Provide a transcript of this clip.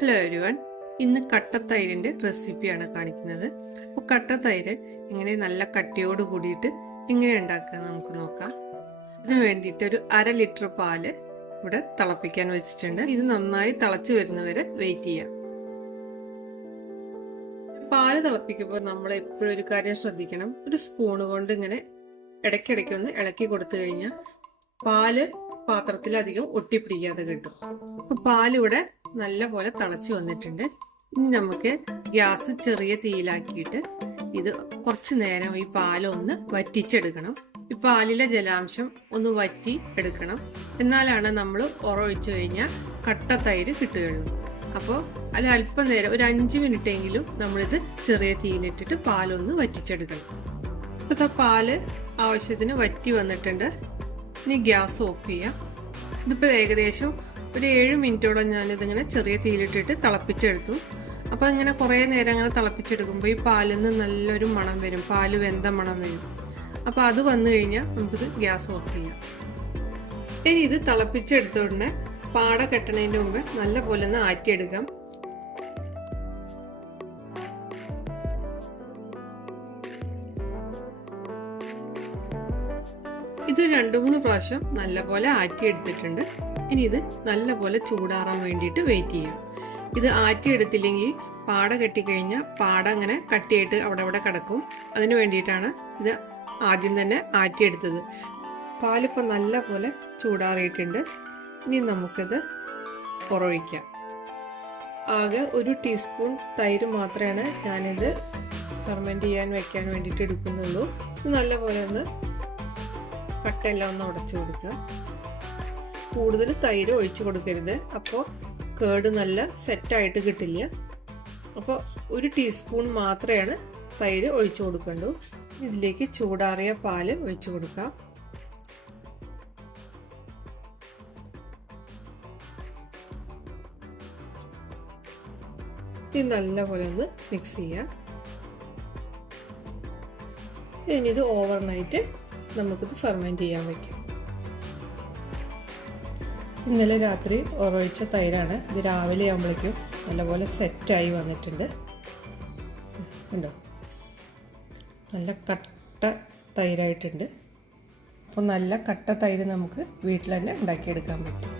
Hello everyone ഇന്ന് കട്ടത്തൈരിന്റെ റെസിപ്പിയാണ് കാണിക്കുന്നത്. അപ്പോൾ കട്ടത്തൈര് ഇങ്ങനെ നല്ല കട്ടിയോട് കൂടിയിട്ട് ഇങ്ങനെ ഉണ്ടാക്കുക നമുക്ക് നോക്കാം. അതിന് വേണ്ടിയിട്ട് ഒരു അര ലിറ്റർ പാൽ ഇവിടെ തിളപ്പിക്കാൻ വെച്ചിട്ടുണ്ട്. ഇത് നന്നായി തിളച്ച് വരുന്നവരെ വെയിറ്റ് ചെയ്യാം. പാൽ തിളപ്പിക്കുമ്പോൾ നമ്മൾ എപ്പോഴും ഒരു കാര്യം ശ്രദ്ധിക്കണം. ഒരു സ്പൂൺ കൊണ്ട് ഇങ്ങനെ ഇടയ്ക്കിടയ്ക്ക് ഒന്ന് ഇളക്കി കൊടുത്തു കഴിഞ്ഞാൽ പാൽ പാത്രത്തിലധികം ഒട്ടിപ്പിടിക്കാതെ കിട്ടും. അപ്പൊ പാലിവിടെ നല്ല പോലെ തിളച്ച് വന്നിട്ടുണ്ട്. ഇനി നമുക്ക് ഗ്യാസ് ചെറിയ തീയിലാക്കിയിട്ട് ഇത് കുറച്ച് നേരം ഈ പാലൊന്ന് വറ്റിച്ചെടുക്കണം. ഈ പാലിലെ ജലാംശം ഒന്ന് വറ്റി എടുക്കണം. എന്നാലാണ് നമ്മൾ ഉറവൊഴിച്ചു കഴിഞ്ഞാൽ കട്ട തൈര് കിട്ടുകയുള്ളൂ. അപ്പോൾ ഒരു അല്പം നേരം ഒരു അഞ്ച് മിനിറ്റ് എങ്കിലും നമ്മളിത് ചെറിയ തീയിലിട്ടിട്ട് പാലൊന്ന് വറ്റിച്ചെടുക്കണം. ഇപ്പോഴത്തെ പാൽ ആവശ്യത്തിന് വറ്റി വന്നിട്ടുണ്ട്. ഇനി ഗ്യാസ് ഓഫ് ചെയ്യാം. ഇതിപ്പോൾ ഏകദേശം ഒരു ഏഴ് മിനിറ്റോളം ഞാനിതിങ്ങനെ ചെറിയ തീയിലിട്ടിട്ട് തിളപ്പിച്ചെടുത്തു. അപ്പോൾ ഇങ്ങനെ കുറേ നേരം അങ്ങനെ തിളപ്പിച്ചെടുക്കുമ്പോൾ ഈ പാലിൽ നിന്ന് നല്ലൊരു മണം വരും. പാൽ വെന്ത മണം വരും. അപ്പോൾ അത് വന്നു കഴിഞ്ഞാൽ നമുക്കിത് ഗ്യാസ് ഓഫ് ചെയ്യാം. ഇനി ഇത് തിളപ്പിച്ചെടുത്ത ഉടനെ പാട കെട്ടണതിന്റെ മുമ്പ് നല്ല പോലെ ഒന്ന് ആറ്റിയെടുക്കാം. ഇത് രണ്ട് മൂന്ന് പ്രാവശ്യം നല്ലപോലെ ആറ്റിയെടുത്തിട്ടുണ്ട്. ഇനി ഇത് നല്ലപോലെ ചൂടാറാൻ വേണ്ടിയിട്ട് വെയിറ്റ് ചെയ്യാം. ഇത് ആറ്റിയെടുത്തില്ലെങ്കിൽ പാട കെട്ടിക്കഴിഞ്ഞാൽ പാട അങ്ങനെ കട്ടിയായിട്ട് അവിടെ അവിടെ കിടക്കും. അതിന് വേണ്ടിയിട്ടാണ് ഇത് ആദ്യം തന്നെ ആറ്റിയെടുത്തത്. പാലിപ്പോൾ നല്ലപോലെ ചൂടാറിയിട്ടുണ്ട്. ഇനി നമുക്കിത് പുറവിക്കാം ആകെ ഒരു ടീസ്പൂൺ തൈര് മാത്രമാണ് ഞാനിത് ഫെർമെന്റ് ചെയ്യാൻ വെക്കാൻ വേണ്ടിയിട്ട് എടുക്കുന്നുള്ളൂ. ഇത് നല്ലപോലെ ഒന്ന് കട്ടെല്ലാം ഒന്ന് ഉടച്ചു കൊടുക്കുക. കൂടുതൽ തൈര് ഒഴിച്ചു കൊടുക്കരുത്. അപ്പോൾ കേട് നല്ല സെറ്റായിട്ട് കിട്ടില്ല. അപ്പോൾ ഒരു ടീസ്പൂൺ മാത്രമാണ് തൈര് ഒഴിച്ചു കൊടുക്കേണ്ടൂ ഇതിലേക്ക് ചൂടാറിയ പാൽ ഒഴിച്ചു കൊടുക്കാം ഇത് നല്ലപോലെ ഒന്ന് മിക്സ് ചെയ്യാം ഇനി ഇത് ഓവർനൈറ്റ് നമുക്കിത് ഫെർമെന്റ് ചെയ്യാൻ വയ്ക്കാം ഇന്നലെ രാത്രി ഉറവിച്ച തൈരാണ്. ഇത് രാവിലെ ആകുമ്പോഴേക്കും നല്ലപോലെ സെറ്റായി വന്നിട്ടുണ്ട്. ഉണ്ടോ നല്ല കട്ട തൈരായിട്ടുണ്ട്. അപ്പോൾ നല്ല കട്ട തൈര് നമുക്ക് വീട്ടിൽ തന്നെ ഉണ്ടാക്കിയെടുക്കാൻ പറ്റും.